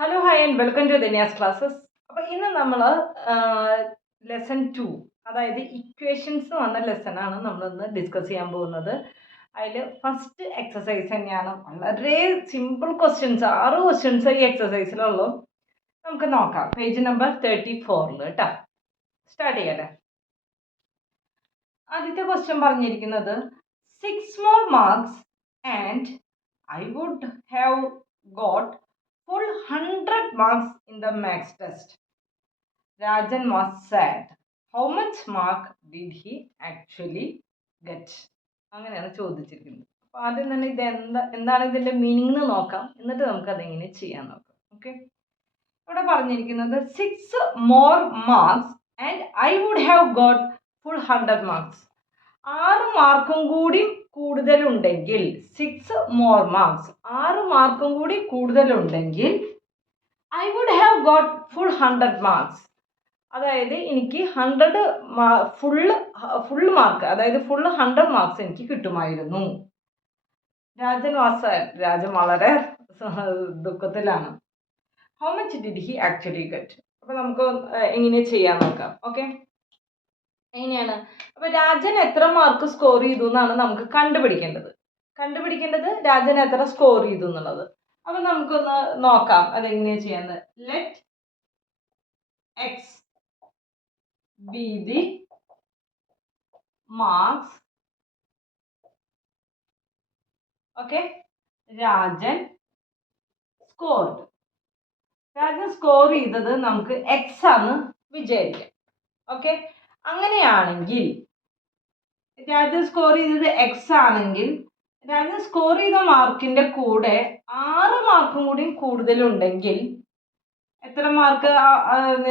Hello hi and welcome to Dhanya's classes. അപ്പോൾ ഇന്ന് നമ്മൾ ലെസൺ 2, അതായത് ഇക്വേഷൻസ് എന്ന് പറഞ്ഞ ലെസണാണ് നമ്മളിന്ന് ഡിസ്കസ് ചെയ്യാൻ പോകുന്നത്. അതിൽ ഫസ്റ്റ് എക്സസൈസ് തന്നെയാണ്. വളരെ സിമ്പിൾ ക്വസ്റ്റ്യൻസ്, 6 ക്വസ്റ്റ്യൻസ് ഈ എക്സസൈസിലുള്ളൂ. നമുക്ക് നോക്കാം. പേജ് നമ്പർ 34 കേട്ടോ. സ്റ്റാർട്ട് ചെയ്യട്ടെ. ആദ്യത്തെ ക്വസ്റ്റ്യൻ പറഞ്ഞിരിക്കുന്നത് 6 more marks and I would have got full 100 marks in the maths test. Rajan was sad. How much mark did he actually get? അങ്ങനെയാണ് ചോദിച്ചിരിക്കുന്നത്. അപ്പോൾ ആദ്യം തന്നെ ഇത് എന്താണ് ഇതിൻ്റെ മീനിങ് എന്ന് നോക്കാം, എന്നിട്ട് നമുക്ക് അതെങ്ങനെ ചെയ്യാൻ നോക്കാം. ഓക്കെ, ഇവിടെ പറഞ്ഞിരിക്കുന്നത് 6 more marks and I would have got full 100 marks. 6 മാർക്കും കൂടി കൂടുതലുണ്ടെങ്കിൽ 6 more marks, 6 മാർക്കും കൂടി കൂടുതലുണ്ടെങ്കിൽ I would have got full 100 marks. അതായത് എനിക്ക് 100 ഫുൾ മാർക്ക്, അതായത് ഫുൾ 100 മാർക്സ് എനിക്ക് കിട്ടുമായിരുന്നു. രാജൻ വളരെ ദുഃഖത്തിലാണ്. How much did he actually get? അപ്പോൾ നമുക്ക് എങ്ങനെ ചെയ്യാൻ നോക്കാം. ഓക്കെ, എങ്ങനെയാണ്? അപ്പോൾ രാജൻ എത്ര മാർക്ക് സ്കോർ ചെയ്തു എന്നാണ് നമുക്ക് കണ്ടുപിടിക്കേണ്ടത് രാജൻ എത്ര സ്കോർ ചെയ്തു എന്നുള്ളത്. അപ്പോൾ നമുക്കൊന്ന് നോക്കാം അതെങ്ങനെയാണ് ചെയ്യുന്നത്. Let x be the marks. Okay, Rajan score ചെയ്തത് നമുക്ക് എക്സ് ആണ് വിചാരിക്കാം. ഓക്കെ, അങ്ങനെയാണെങ്കിൽ രാജൻ സ്കോർ ചെയ്തത് എക്സ് ആണെങ്കിൽ രാജൻ സ്കോർ ചെയ്ത മാർക്കിന്റെ കൂടെ 6 മാർക്കും കൂടി കൂടുതലുണ്ടെങ്കിൽ എത്ര മാർക്ക്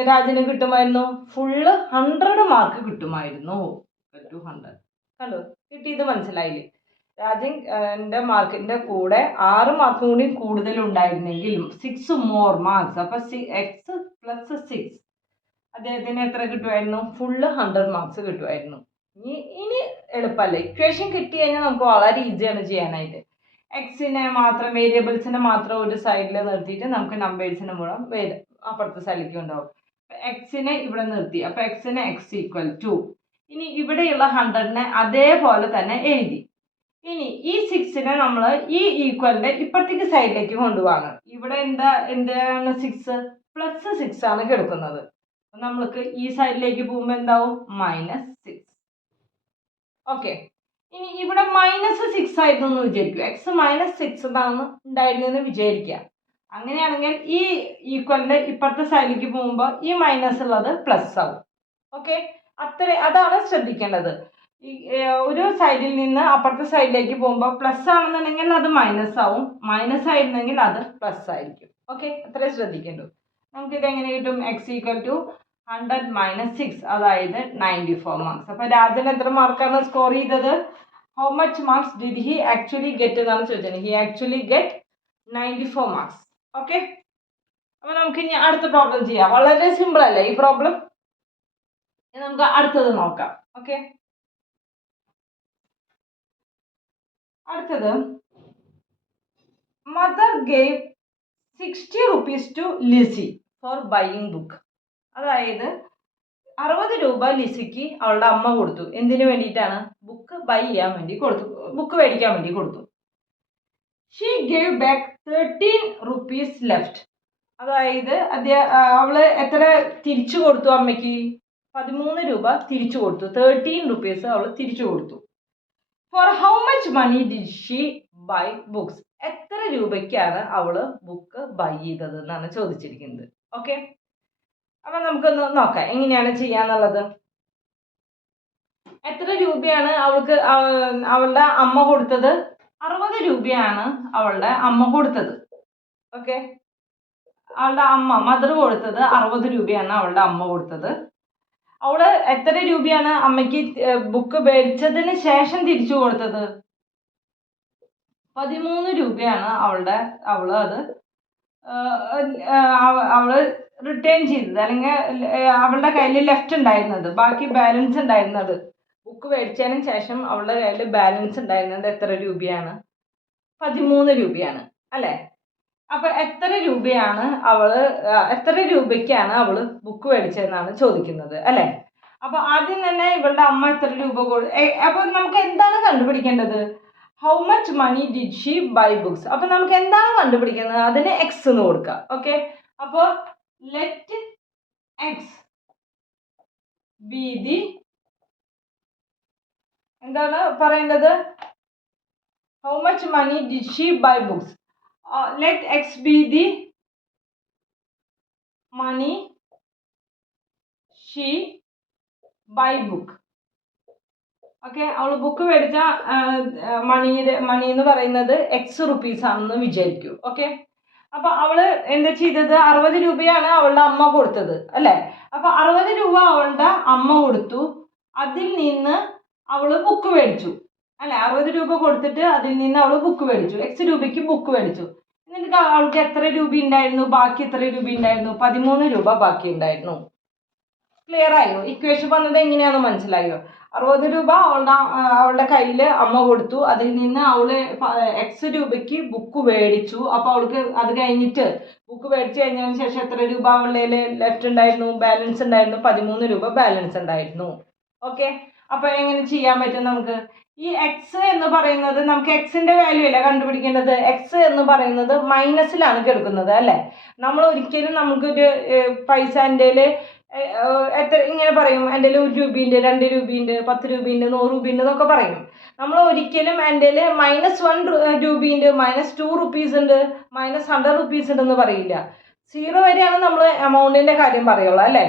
രാജന് കിട്ടുമായിരുന്നു? ഫുള്ള് 100 മാർക്ക് കിട്ടുമായിരുന്നു. 200 കണ്ടോ, കിട്ടിയത് മനസ്സിലായില്ലേ? രാജൻ്റെ മാർക്കിന്റെ കൂടെ 6 മാർക്കും കൂടി കൂടുതലുണ്ടായിരുന്നെങ്കിൽ 6 മോർ മാർക്സ്, അപ്പൊ എക്സ് പ്ലസ് 6 അദ്ദേഹത്തിന് എത്ര കിട്ടുമായിരുന്നു? ഫുള്ള് 100 മാർക്സ് കിട്ടുമായിരുന്നു. ഇനി എളുപ്പമല്ലേ, ഇക്വേഷൻ കിട്ടി കഴിഞ്ഞാൽ നമുക്ക് വളരെ ഈസിയാണ് ചെയ്യാനായിട്ട്. എക്സിനെ മാത്രം, വേരിയബിൾസിനെ മാത്രം ഒരു സൈഡിൽ നിർത്തിയിട്ട് നമുക്ക് നമ്പേഴ്സിന് മുഴുവൻ അപ്പുറത്തെ സൈഡിലേക്ക് ഉണ്ടാവും. എക്സിനെ ഇവിടെ നിർത്തി, അപ്പൊ എക്സിന് എക്സ് ഈക്വൽ ടു, ഇനി ഇവിടെയുള്ള 100നെ അതേപോലെ തന്നെ എഴുതി. ഇനി ഈ 6നെ നമ്മൾ ഈ ഈക്വലിന്റെ ഇപ്പുറത്തേക്ക് സൈഡിലേക്ക് കൊണ്ടുപോകാണ്. ഇവിടെ എന്താണ് 6 പ്ലസ് 6 ആണ് കിടക്കുന്നത്. നമ്മൾക്ക് ഈ സൈഡിലേക്ക് പോകുമ്പോൾ എന്താവും? -6. ഓക്കെ, ഇനി ഇവിടെ -6 ആയിരുന്നു എന്ന് വിചാരിക്കുക. എക്സ് -6 എന്നാണ് ഉണ്ടായിരുന്നെന്ന് വിചാരിക്കുക. അങ്ങനെയാണെങ്കിൽ ഈ ഈക്വലിന്റെ ഇപ്പുറത്തെ സൈഡിലേക്ക് പോകുമ്പോൾ ഈ മൈനസ് ഉള്ളത് പ്ലസ് ആവും. ഓക്കെ, അതാണ് ശ്രദ്ധിക്കേണ്ടത്. ഒരു സൈഡിൽ നിന്ന് അപ്പുറത്തെ സൈഡിലേക്ക് പോകുമ്പോൾ പ്ലസ് ആണെന്നുണ്ടെങ്കിൽ അത് മൈനസ് ആവും, മൈനസ് ആയിരുന്നെങ്കിൽ അത് പ്ലസ് ആയിരിക്കും. ഓക്കെ, അത്രേ ശ്രദ്ധിക്കേണ്ടു. നമുക്കിത് എങ്ങനെ കിട്ടും? എക്സ് ഈക്വൽ ടു 100 - 6, അതായത് 94 മാർക്സ്. അപ്പൊ രാജൻ എത്ര മാർക്കാണ് സ്കോർ ചെയ്തത്? How much marks did he actually get എന്നാണ് ചോദിച്ചത്. He actually get 94 marks. Okay, അപ്പൊ നമുക്ക് ഇനി അടുത്ത പ്രോബ്ലം ചെയ്യാം. വളരെ സിമ്പിൾ അല്ലേ ഈ പ്രോബ്ലം? നമുക്ക് അടുത്തത് നോക്കാം. ഓക്കെ, അടുത്തത് mother gave 60 rupees to Lizzy for buying book. അതായത് 60 രൂപ ലിസിക്ക് അവളുടെ അമ്മ കൊടുത്തു. എന്തിനു വേണ്ടിയിട്ടാണ്? ബുക്ക് ബൈ ചെയ്യാൻ വേണ്ടി കൊടുത്തു, ബുക്ക് മേടിക്കാൻ വേണ്ടി കൊടുത്തു. She gave back 13 rupees left. അതായത് അവള് എത്ര തിരിച്ചു കൊടുത്തു അമ്മയ്ക്ക്? 13 രൂപ തിരിച്ചു കൊടുത്തു. 13 rupees അവൾ തിരിച്ചു കൊടുത്തു. For how much money did she buy books? എത്ര രൂപയ്ക്കാണ് അവള് ബുക്ക് ബൈ ചെയ്തത് എന്നാണ് ചോദിച്ചിരിക്കുന്നത്. ഓക്കെ, അപ്പൊ നമുക്കൊന്ന് നോക്കാം എങ്ങനെയാണ് ചെയ്യാന്നുള്ളത്. എത്ര രൂപയാണ് അവൾക്ക് അവളുടെ അമ്മ കൊടുത്തത്? 60 രൂപയാണ് അവളുടെ അമ്മ കൊടുത്തത്. ഓക്കെ, അവളുടെ അമ്മ മദർ കൊടുത്തത് 60 രൂപയാണ് അവളുടെ അമ്മ കൊടുത്തത്. അവള് എത്ര രൂപയാണ് അമ്മയ്ക്ക് ബുക്ക് മേടിച്ചതിന് ശേഷം തിരിച്ചു കൊടുത്തത്? 13 രൂപയാണ് അവള് റിട്ടേൺ ചെയ്തത്, അല്ലെങ്കിൽ അവളുടെ കയ്യിൽ ലെഫ്റ്റ് ഉണ്ടായിരുന്നത്, ബാക്കി ബാലൻസ് ഉണ്ടായിരുന്നത്. ബുക്ക് മേടിച്ചതിന് ശേഷം അവളുടെ കയ്യിൽ ബാലൻസ് ഉണ്ടായിരുന്നത് എത്ര രൂപയാണ്? 13 രൂപയാണ് അല്ലേ? അപ്പൊ എത്ര രൂപയ്ക്കാണ് അവള് ബുക്ക് മേടിച്ചതെന്നാണ് ചോദിക്കുന്നത് അല്ലെ. അപ്പൊ ആദ്യം തന്നെ ഇവളുടെ അമ്മ എത്ര രൂപ അപ്പൊ നമുക്ക് എന്താണ് കണ്ടുപിടിക്കേണ്ടത്? How much money did she buy books. അപ്പൊ നമുക്ക് എന്താണ് കണ്ടുപിടിക്കുന്നത്? അതിന് എക്സ് എന്ന് കൊടുക്കുക. ഓക്കെ, അപ്പൊ ലെറ്റ് എക്സ് ബി ദി എന്താണ് പറയേണ്ടത്? How much money did she buy books. let x be the money she buy book. Okay, അവൾ ബുക്ക് മേടിച്ച മണി എന്ന് പറയുന്നത് എക്സ് റുപ്പീസ് ആണെന്ന് വിചാരിക്കൂ. ഓക്കെ, അപ്പൊ അവള് എന്താ ചെയ്തത്? 60 രൂപയാണ് അവളുടെ അമ്മ കൊടുത്തത് അല്ലെ. അപ്പൊ 60 രൂപ അവളുടെ അമ്മ കൊടുത്തു, അതിൽ നിന്ന് അവള് ബുക്ക് മേടിച്ചു അല്ലെ. 60 രൂപ കൊടുത്തിട്ട് അതിൽ നിന്ന് അവള് ബുക്ക് മേടിച്ചു, എക്സ് രൂപയ്ക്ക് ബുക്ക് മേടിച്ചു. എന്നിട്ട് അവൾക്ക് എത്ര രൂപ ഉണ്ടായിരുന്നു? ബാക്കി എത്ര രൂപ ഉണ്ടായിരുന്നു? 13 രൂപ ബാക്കി ഉണ്ടായിരുന്നു. ക്ലിയർ ആയോ? ഇക്വേഷൻ വന്നത് എങ്ങനെയാണെന്ന് മനസ്സിലായോ? 60 രൂപ അവളുടെ കയ്യിൽ അമ്മ കൊടുത്തു, അതിൽ നിന്ന് അവള് എക്സ് രൂപയ്ക്ക് ബുക്ക് മേടിച്ചു. അപ്പൊ അവൾക്ക് അത് കഴിഞ്ഞിട്ട് ബുക്ക് മേടിച്ചു കഴിഞ്ഞതിന് ശേഷം എത്ര രൂപ അവളുടെ ലെഫ്റ്റ് ഉണ്ടായിരുന്നു? ബാലൻസ് ഉണ്ടായിരുന്നു, 13 രൂപ ബാലൻസ് ഉണ്ടായിരുന്നു. ഓക്കെ, അപ്പൊ എങ്ങനെ ചെയ്യാൻ പറ്റും നമുക്ക്? ഈ എക്സ് എന്ന് പറയുന്നത് നമുക്ക് എക്സിന്റെ വാല്യൂ അല്ല കണ്ടുപിടിക്കേണ്ടത്. എക്സ് എന്ന് പറയുന്നത് മൈനസിലാണ് കിടക്കുന്നത് അല്ലെ. നമ്മൾ ഒരിക്കലും നമുക്കൊരു പൈസ എൻ്റെ എത്ര ഇങ്ങനെ പറയും, എൻ്റെ 1 രൂപയുണ്ട്, 2 രൂപയുണ്ട്, 10 രൂപയുണ്ട്, 100 രൂപയുണ്ട് എന്നൊക്കെ പറയും. നമ്മൾ ഒരിക്കലും എൻ്റെ -1 രൂപയുണ്ട്, -2 റുപ്പീസ് ഉണ്ട്, -100 റുപ്പീസ് ഉണ്ടെന്ന് പറയില്ല. 0 വരെയാണ് നമ്മൾ എമൗണ്ടിന്റെ കാര്യം പറയുള്ളൂ അല്ലേ.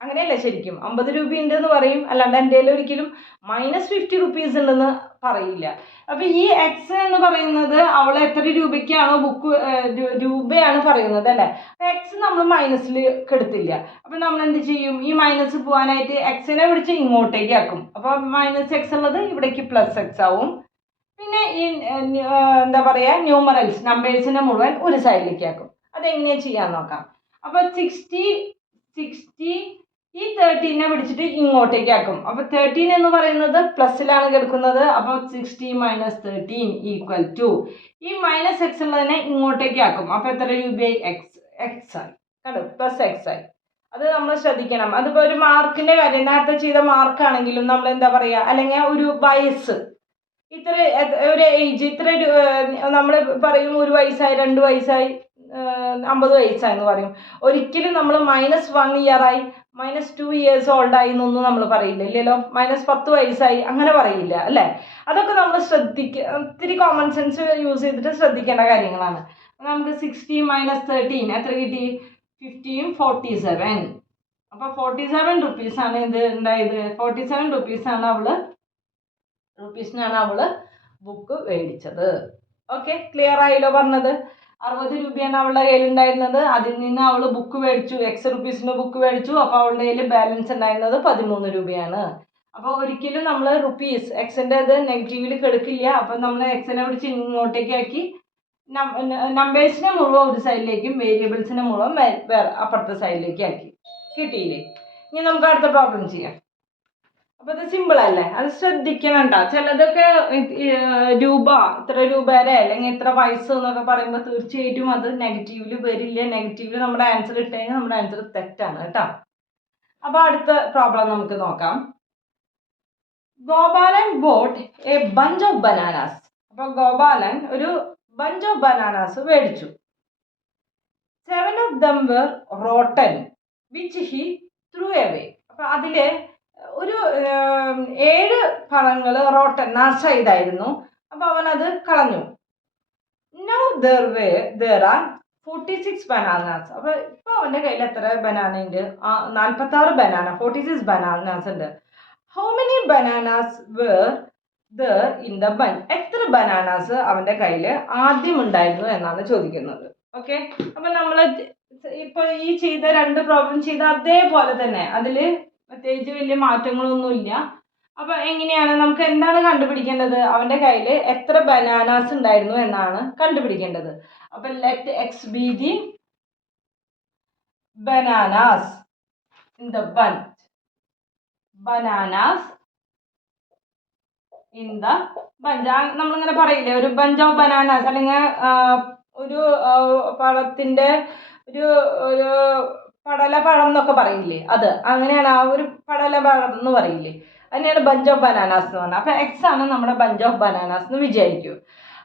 അങ്ങനെയല്ല, ശരിക്കും 50 രൂപയുണ്ട് എന്ന് പറയും, അല്ലാണ്ട് എൻ്റെ ഒരിക്കലും -50 റുപ്പീസ് ഉണ്ടെന്ന് പറയില്ല. അപ്പൊ ഈ എക്സ് എന്ന് പറയുന്നത് അവൾ എത്ര രൂപയ്ക്കാണോ ബുക്ക് രൂപയാണ് പറയുന്നത് അല്ലെ. എക്സ് നമ്മൾ മൈനസിൽ കെടുത്തില്ല. അപ്പൊ നമ്മൾ എന്ത് ചെയ്യും? ഈ മൈനസ് പോകാനായിട്ട് എക്സിനെ പിടിച്ച് ഇങ്ങോട്ടേക്ക് ആക്കും. അപ്പൊ -x ഉള്ളത് ഇവിടേക്ക് +x ആവും. പിന്നെ ഈ എന്താ പറയാ, ന്യൂമറൽസ് നമ്പേഴ്സിനെ മുഴുവൻ ഒരു സൈഡിലേക്ക് ആക്കും. അതെങ്ങനെയാ ചെയ്യാൻ നോക്കാം. അപ്പൊ 60 ഈ 13നെ പിടിച്ചിട്ട് ഇങ്ങോട്ടേക്ക് ആക്കും. അപ്പൊ 13 എന്ന് പറയുന്നത് പ്ലസിലാണ് കിടക്കുന്നത്. അപ്പൊ 60 - 13 = ഈ -x ഉള്ളതിനെ ഇങ്ങോട്ടേക്ക് ആക്കും. അപ്പൊ എത്ര രൂപയായി? x ആയി. കണ്ടോ, +x ആയി. അത് നമ്മൾ ശ്രദ്ധിക്കണം. അതിപ്പോ ഒരു മാർക്കിന്റെ കാര്യം, നേരത്തെ ചെയ്ത മാർക്കാണെങ്കിലും നമ്മൾ എന്താ പറയാ, അല്ലെങ്കിൽ ഒരു വയസ്സ്, ഇത്ര ഒരു ഏജ്, ഇത്ര നമ്മൾ പറയും 1 വയസ്സായി, 2 വയസ്സായി, 50 വയസ്സായെന്ന് പറയും. ഒരിക്കലും നമ്മൾ -1 ഇയർ ആയി, -2 years old ആയി എന്നൊന്നും നമ്മൾ പറയില്ല, ഇല്ലല്ലോ. -10 വയസ്സായി അങ്ങനെ പറയില്ല അല്ലേ. അതൊക്കെ നമ്മൾ ഇത്തിരി കോമൺ സെൻസ് യൂസ് ചെയ്തിട്ട് ശ്രദ്ധിക്കേണ്ട കാര്യങ്ങളാണ്. നമുക്ക് 60 - 13 എത്ര കിട്ടി? 15 47. അപ്പൊ 47 റുപ്പീസാണ് ഇത് ഉണ്ടായത്. 47 റുപ്പീസിനാണ് അവള് ബുക്ക് മേടിച്ചത്. ഓക്കെ, ക്ലിയർ ആയില്ലോ പറഞ്ഞത്? 60 രൂപയാണ് അവളുടെ കയ്യിൽ ഉണ്ടായിരുന്നത്, അതിൽ നിന്ന് അവൾ ബുക്ക് മേടിച്ചു, എക്സ് റുപ്പീസിന് ബുക്ക് മേടിച്ചു. അപ്പൊ അവളുടെ കയ്യിൽ ബാലൻസ് ഉണ്ടായിരുന്നത് 13 രൂപയാണ്. അപ്പൊ ഒരിക്കലും നമ്മൾ റുപ്പീസ് എക്സിന്റെ അത് നെഗറ്റീവിൽ കെടുക്കില്ല. അപ്പൊ നമ്മൾ എക്സിനെ പിടിച്ച് ഇങ്ങോട്ടേക്ക് ആക്കി, നമ്പേഴ്സിനെ മുഴുവൻ ഒരു സൈഡിലേക്കും വേരിയബിൾസിനെ മുഴുവൻ അപ്പുറത്തെ സൈഡിലേക്ക് ആക്കി. കിട്ടിയില്ലേ? ഇനി നമുക്ക് അടുത്ത പ്രോബ്ലം ചെയ്യാം. അപ്പൊ അത് സിമ്പിൾ അല്ലേ, അത് ശ്രദ്ധിക്കണം കേട്ടോ. ചിലതൊക്കെ രൂപ, ഇത്ര രൂപ വരെ അല്ലെങ്കിൽ ഇത്ര വയസ്സ് എന്നൊക്കെ പറയുമ്പോൾ തീർച്ചയായിട്ടും അത് നെഗറ്റീവില് വരില്ല. നെഗറ്റീവില് നമ്മുടെ ആൻസർ ഇട്ട് കഴിഞ്ഞാൽ നമ്മുടെ ആൻസർ തെറ്റാണ് കേട്ടോ. അപ്പൊ അടുത്ത പ്രോബ്ലം നമുക്ക് നോക്കാം. Gopalan boat a bunch of bananas. അപ്പൊ ഗോപാലൻ ഒരു ബഞ്ച് ഓഫ് ബനാനാസ് മേടിച്ചു. 7 of them were rotten which he threw away. അപ്പൊ അതില് ഒരു 7 പഴങ്ങൾ റോട്ടൻ, നാശമായതായിരുന്നു. അപ്പൊ അവൻ അത് കളഞ്ഞു. Now there are 46 bananas. അപ്പൊ ഇപ്പൊ അവന്റെ കയ്യിൽ എത്ര ബനാന ഉണ്ട്? 46 ബനാന, 46 ബനാനാസ് ഉണ്ട്. How many bananas were there in the bunch? എത്ര ബനാനാസ് അവന്റെ കയ്യിൽ ആദ്യം ഉണ്ടായിരുന്നു എന്നാണ് ചോദിക്കുന്നത്. ഓക്കെ, അപ്പൊ നമ്മള് ഇപ്പൊ ഈ ചെയ്ത 2 പ്രോബ്ലം ചെയ്ത അതേപോലെ തന്നെ, അതില് പ്രത്യേകിച്ച് വലിയ മാറ്റങ്ങളൊന്നുമില്ല. അപ്പൊ എങ്ങനെയാണ് നമുക്ക് എന്താണ് കണ്ടുപിടിക്കേണ്ടത്? അവന്റെ കയ്യിൽ എത്ര ബനാനാസ് ഉണ്ടായിരുന്നു എന്നാണ് കണ്ടുപിടിക്കേണ്ടത്. അപ്പൊ let x be the bananas in the bunch. Bananas in the bunch. നമ്മളിങ്ങനെ പറയില്ലേ, ഒരു ബഞ്ച് ഓഫ് ബനാനാസ് അല്ലെങ്കിൽ ഒരു പഴത്തിൻ്റെ ഒരു ഒരു പടലപ്പഴം എന്നൊക്കെ പറയില്ലേ, അത് അങ്ങനെയാണ്. ആ ഒരു പടലപ്പഴം എന്ന് പറയില്ലേ, അതിനെയാണ് ബഞ്ച് ഓഫ് ബനാനാസ് എന്ന് പറഞ്ഞത്. അപ്പോൾ എക്സ് ആണ് നമ്മുടെ ബഞ്ച് ഓഫ് ബനാനാസ് എന്ന് വിചാരിക്കൂ.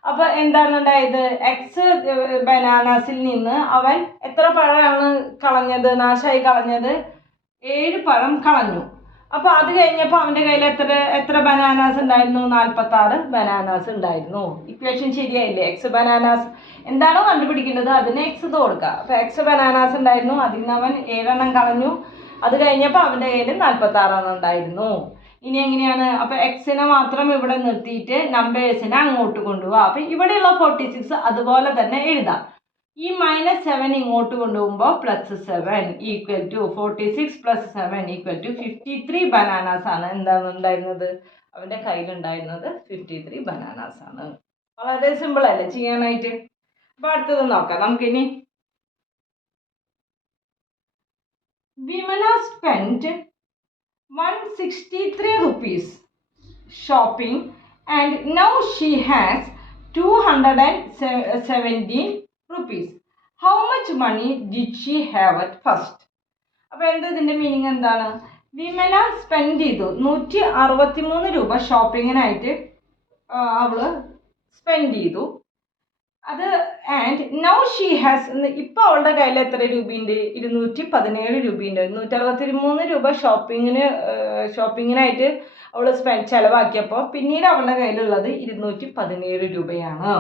അപ്പോൾ എന്താണ് ഉണ്ടായത്? എക്സ് ബനാനാസിൽ നിന്ന് അവൻ എത്ര പഴമാണ് കളഞ്ഞത്, നാശമായി കളഞ്ഞത്? 7 പഴം കളഞ്ഞു. അപ്പോൾ അത് കഴിഞ്ഞപ്പോൾ അവൻ്റെ കയ്യിൽ എത്ര ബനാനാസ് ഉണ്ടായിരുന്നു? 46 ബനാനാസ് ഉണ്ടായിരുന്നു. ഇക്വേഷൻ ശരിയായില്ലേ? എക്സ് ബനാനാസ് എന്താണോ കണ്ടുപിടിക്കേണ്ടത് അതിന് എക്സ് ഇത് കൊടുക്കുക. അപ്പോൾ എക്സ് ബനാനാസ് ഉണ്ടായിരുന്നു, അതിൽ നിന്ന് അവൻ 7 കളഞ്ഞു. അത് കഴിഞ്ഞപ്പോൾ അവൻ്റെ കയ്യിൽ 46 ഉണ്ടായിരുന്നു. ഇനി എങ്ങനെയാണ്? അപ്പോൾ എക്സിനെ മാത്രം ഇവിടെ നിർത്തിയിട്ട് നമ്പേഴ്സിനെ അങ്ങോട്ട് കൊണ്ടുപോവുക. അപ്പോൾ ഇവിടെയുള്ള 46 അതുപോലെ തന്നെ എഴുതാം. ഈ -7 ഇങ്ങോട്ട് കൊണ്ടുപോകുമ്പോൾ +7 equal to 46 + 7 equal to 53 bananas ആണ് എന്താണ് ഉണ്ടായിരുന്നത്? അവൻ്റെ കയ്യിലുണ്ടായിരുന്നത് 53 ബനാനാസ് ആണ്. വളരെ സിമ്പിൾ അല്ലേ ചെയ്യാനായിട്ട്? അപ്പോൾ അടുത്തത് നോക്കാം നമുക്കിനി. Vimala spend 163 rupees shopping and now she has 217 rupees. How much money did she have at first? അപ്പോൾ ഇതിൻ്റെ മീനിങ് എന്താണ്? വിമല സ്പെൻഡ് ചെയ്തു 163 രൂപ ഷോപ്പിങ്ങിനായിട്ട് അവൾ സ്പെൻഡ് ചെയ്തു. അത് ആൻഡ് നൗ ഷീ ഹാസ്, ഇപ്പോൾ അവളുടെ കയ്യിൽ എത്ര രൂപയുണ്ട്? 217 രൂപയുണ്ട്. 163 രൂപ ഷോപ്പിങ്ങിനായിട്ട് അവൾ ചിലവാക്കിയപ്പോൾ പിന്നീട് അവളുടെ കയ്യിലുള്ളത് 217 രൂപയാണ്.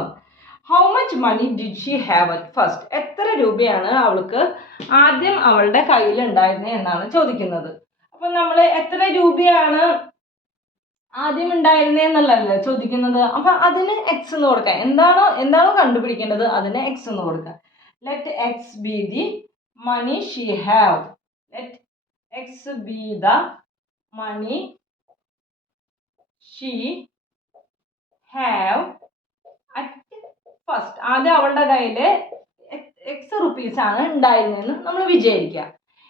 How much money did she have at first? എത്ര രൂപയാണ് അവൾക്ക് ആദ്യം അവളുടെ കയ്യിലുണ്ടായിരുന്നത് എന്നാണ് ചോദിക്കുന്നത്. അപ്പം നമ്മൾ എത്ര രൂപയാണ് ആദ്യം ഉണ്ടായിരുന്നതെന്നുള്ളതല്ലേ ചോദിക്കുന്നത്. അപ്പം അതിന് എക്സ് എന്ന് കൊടുക്കാം. എന്താണോ കണ്ടുപിടിക്കേണ്ടത് അതിന് എക്സ് എന്ന് കൊടുക്കാം. Let x be the money she have. Let x be the money she have at first. ആദ്യം അവളുടെ കയ്യിൽ എക്സ് റുപ്പീസാണ് ഉണ്ടായിരുന്നതെന്ന് നമ്മൾ വിചാരിക്കുക.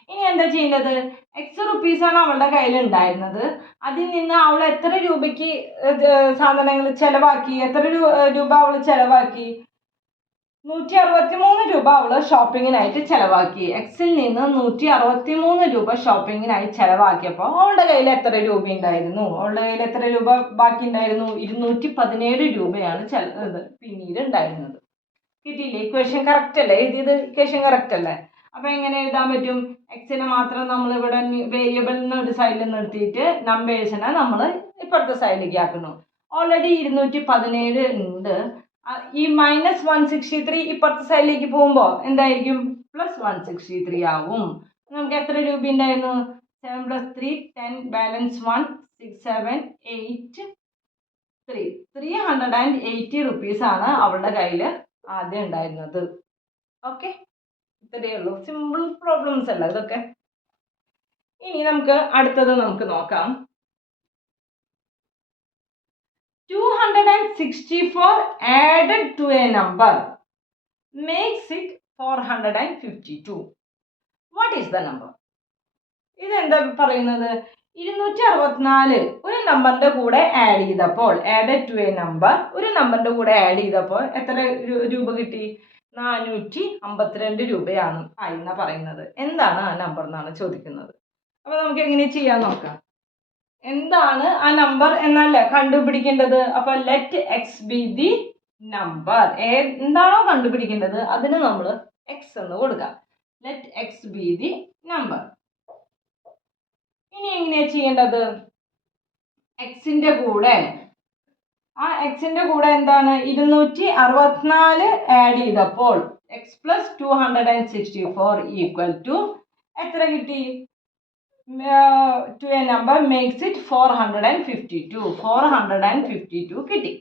ഇനി എന്താ ചെയ്യേണ്ടത്? എക്സ് റുപ്പീസാണ് അവളുടെ കയ്യിൽ ഉണ്ടായിരുന്നത്. അതിൽ നിന്ന് അവൾ എത്ര രൂപയ്ക്ക് സാധനങ്ങൾ ചിലവാക്കി? എത്ര രൂപ അവൾ ചിലവാക്കി? 163 രൂപ അവൾ ഷോപ്പിങ്ങിനായിട്ട് ചിലവാക്കി. എക്സിൽ നിന്ന് 163 രൂപ ഷോപ്പിങ്ങിനായി ചിലവാക്കിയപ്പോൾ അവളുടെ കയ്യിൽ എത്ര രൂപ ഉണ്ടായിരുന്നു? അവളുടെ കയ്യിൽ എത്ര രൂപ ബാക്കി ഉണ്ടായിരുന്നു? 217 രൂപയാണ് പിന്നീട് ഉണ്ടായിരുന്നത്. കിട്ടിയില്ലേ? ഇക്വേഷൻ കറക്റ്റ് അല്ലേ? എഴുതിയത് ഇക്വേഷൻ കറക്റ്റ് അല്ലേ? അപ്പോൾ എങ്ങനെ എഴുതാൻ പറ്റും? എക്സിനെ മാത്രം നമ്മൾ ഇവിടെ വേരിയബിളിന് ഒരു സൈഡിൽ നിർത്തിയിട്ട് നമ്പേഴ്സിനെ നമ്മൾ ഇപ്പുറത്തെ സൈഡിലേക്ക് ആക്കുന്നു. ഓൾറെഡി 217 ഉണ്ട്. ഈ -163 ഇപ്പുറത്തെ സൈഡിലേക്ക് പോകുമ്പോൾ എന്തായിരിക്കും? +163 ആവും. നമുക്ക് എത്ര രൂപ ഉണ്ടായിരുന്നു? 7 + 3 10, ബാലൻസ് 1 6 7 8 3 380 റുപ്പീസാണ് അവളുടെ കയ്യിൽ ആദ്യം ഉണ്ടായിരുന്നത്. ഓക്കെ, ഇത്രയേ ഉള്ളൂ. സിമ്പിൾ പ്രോബ്ലംസ് അല്ല ഇതൊക്കെ. ഇനി നമുക്ക് അടുത്തത് നമുക്ക് നോക്കാം. 264 added to a number makes it 452. What is the number? ഇതെന്താ പറയുന്നത്? 264 ഒരു നമ്പറിന്റെ കൂടെ ആഡ് ചെയ്തപ്പോൾ, ആഡഡ് ടു എ നമ്പർ, ഒരു നമ്പറിന്റെ കൂടെ ആഡ് ചെയ്തപ്പോൾ എത്ര രൂപ കിട്ടി? 452 രൂപയാണ് ആയിന്നാ പറയുന്നത്. എന്താണ് ആ നമ്പർ എന്നാണ് ചോദിക്കുന്നത്. അപ്പോൾ നമുക്ക് എങ്ങനെ ചെയ്യാൻ നോക്കാം. എന്താണ് ആ നമ്പർ എന്നല്ലേ കണ്ടുപിടിക്കേണ്ടത്. അപ്പോൾ let x be the number. എന്താണോ കണ്ടുപിടിക്കേണ്ടത് അതിന് നമ്മൾ എക്സ് എന്ന് കൊടുക്കാം. Let x be the number. ഇനി എങ്ങനെയാ ചെയ്യേണ്ടത്? എക്സിന്റെ കൂടെ എന്താണ്? 264 ആഡ് ചെയ്തപ്പോൾ എക്സ് പ്ലസ് 264 ഈക്വൽ ടു എത്ര കിട്ടി? To a number makes it 452. 452 കിട്ടി.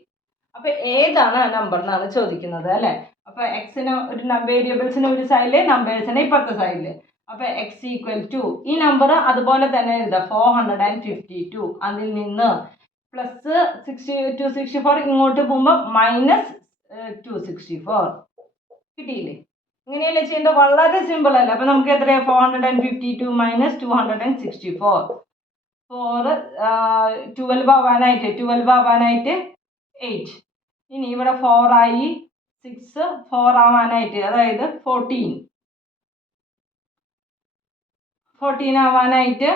അപ്പൊ ഏതാണ് ആ നമ്പർ എന്നാണ് ചോദിക്കുന്നത് അല്ലെ. അപ്പൊ എക്സിന് ഒരു വേരിയബിൾസിന് ഒരു സൈഡില്, നമ്പേഴ്സിന് ഇപ്പുറത്തെ സൈഡില്. അപ്പൊ എക്സ് ഈക്വൽ ടു ഈ നമ്പർ അതുപോലെ തന്നെ എഴുതാം 452. അതിൽ നിന്ന് പ്ലസ് 264 ഇങ്ങോട്ട് പോകുമ്പോൾ -264 കിട്ടിയില്ലേ? ഇങ്ങനെയല്ലേ ചെയ്യേണ്ടത്? വളരെ സിമ്പിൾ അല്ലേ? അപ്പൊ നമുക്ക് എത്രയാ? 452 - 264. 12 ആവാനായിട്ട് 8. ഇനി ഇവിടെ 4 ആയി, 6 4 ആവാനായിട്ട്, അതായത് 14 ആവാനായിട്ട്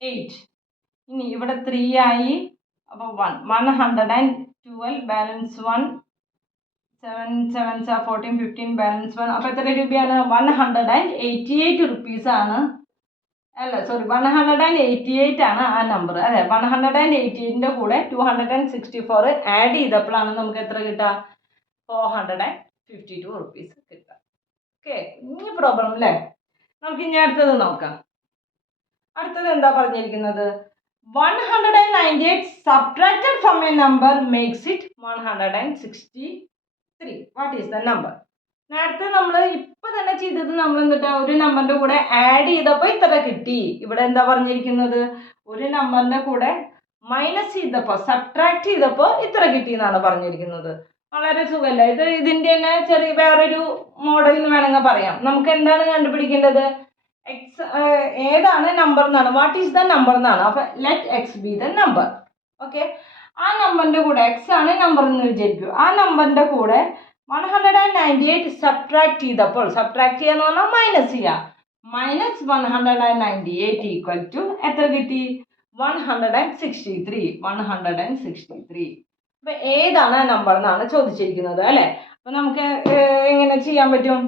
8. ഇനി ഇവിടെ 3 ആയി, അപ്പോൾ 112 ബാലൻസ് 1 7 7 14 15 ബാലൻസ് 1. അപ്പോൾ എത്ര രൂപയാണ്? 188 റുപ്പീസാണ്. അല്ല സോറി, 188 ആണ് ആ നമ്പർ. അതെ, 188ൻ്റെ കൂടെ 264 ആഡ് ചെയ്തപ്പോഴാണ് നമുക്ക് എത്ര കിട്ടുക? 452 റുപ്പീസ് കിട്ടുക. ഓക്കെ, ഇനി പ്രോബ്ലം അല്ലേ? നമുക്ക് ഇനി അടുത്തത് നോക്കാം. അടുത്തത് എന്താ പറഞ്ഞിരിക്കുന്നത്? 198 subtracted from a number makes it 163. What is the number? നേരത്തെ നമ്മൾ ഇപ്പം തന്നെ ചെയ്തത് നമ്മൾ എന്നിട്ട് ഒരു നമ്പറിൻ്റെ കൂടെ ആഡ് ചെയ്തപ്പോൾ ഇത്ര കിട്ടി. ഇവിടെ എന്താ പറഞ്ഞിരിക്കുന്നത്? ഒരു നമ്പറിൻ്റെ കൂടെ മൈനസ് ചെയ്തപ്പോൾ, സബ്ട്രാക്ട് ചെയ്തപ്പോൾ ഇത്ര കിട്ടി എന്നാണ് പറഞ്ഞിരിക്കുന്നത്. വളരെ സുഖമല്ല ഇത്? ഇതിൻ്റെ തന്നെ ചെറിയ വേറൊരു മോഡൽ എന്ന് വേണമെങ്കിൽ പറയാം. നമുക്ക് എന്താണ് കണ്ടുപിടിക്കേണ്ടത്? എക്സ് ഏതാണ് നമ്പർ എന്നാണ്. വാട്ട് ഈസ് ദ നമ്പർ എന്നാണ്. അപ്പോൾ let x be the number. Okay, ആ നമ്പറിൻ്റെ കൂടെ എക്സ് ആണ് നമ്പർ എന്ന് വിചാരിക്കൂ. ആ നമ്പറിൻ്റെ കൂടെ 198 സബ്ട്രാക്ട് ചെയ്തപ്പോൾ, സബ്ട്രാക്ട് ചെയ്യാന്ന് പറഞ്ഞാൽ മൈനസ് ചെയ്യുക, മൈനസ് 198 ഈക്വൽ ടു എത്ര കിട്ടി? 163. അപ്പം ഏതാണ് ആ നമ്പർ എന്നാണ് ചോദിച്ചിരിക്കുന്നത് അല്ലേ? അപ്പം നമുക്ക് എങ്ങനെ ചെയ്യാൻ പറ്റും?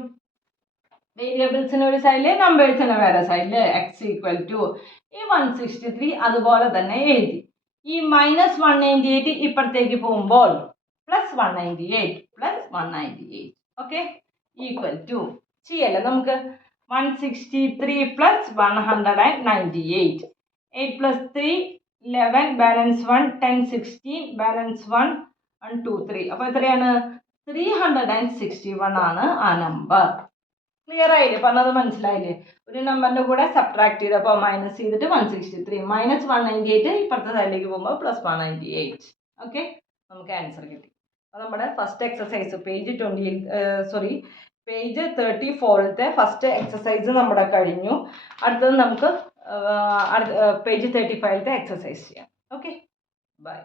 വേരിയബിൾസിന് ഒരു സൈഡിൽ, നമ്പേഴ്സിന് വേറെ സൈഡിൽ. എക്സ് ഈക്വൽ ടു ഈ 163 അതുപോലെ തന്നെ എഴുതി. ഈ മൈനസ് 198 ഇപ്പുറത്തേക്ക് പോകുമ്പോൾ പ്ലസ് 198. ഓക്കെ, ഈക്വൽ ടു ചെയ്യല്ലേ നമുക്ക്? 163 പ്ലസ് 198. 8 plus 3 11 balance 1 10 16 balance 1 1 2 3. അപ്പോൾ എത്രയാണ്? 361 ആണ് ആ നമ്പർ. ക്ലിയർ ആയില്ലേ? പറഞ്ഞത് മനസ്സിലായില്ലേ? ഒരു നമ്പറിൻ്റെ കൂടെ സബ്ട്രാക്ട് ചെയ്തപ്പോൾ മൈനസ് ചെയ്തിട്ട് 163 മൈനസ് 198 ഇപ്പുറത്തെ സൈഡിലേക്ക് പോകുമ്പോൾ പ്ലസ് 198. ഓക്കെ, നമുക്ക് ആൻസർ കിട്ടി. അപ്പോൾ നമ്മുടെ ഫസ്റ്റ് എക്സസൈസ് പേജ് 34ത്തെ ഫസ്റ്റ് എക്സസൈസ് നമ്മുടെ കഴിഞ്ഞു. അടുത്തത് നമുക്ക് പേജ് 35ത്തെ എക്സസൈസ് ചെയ്യാം. Okay, by.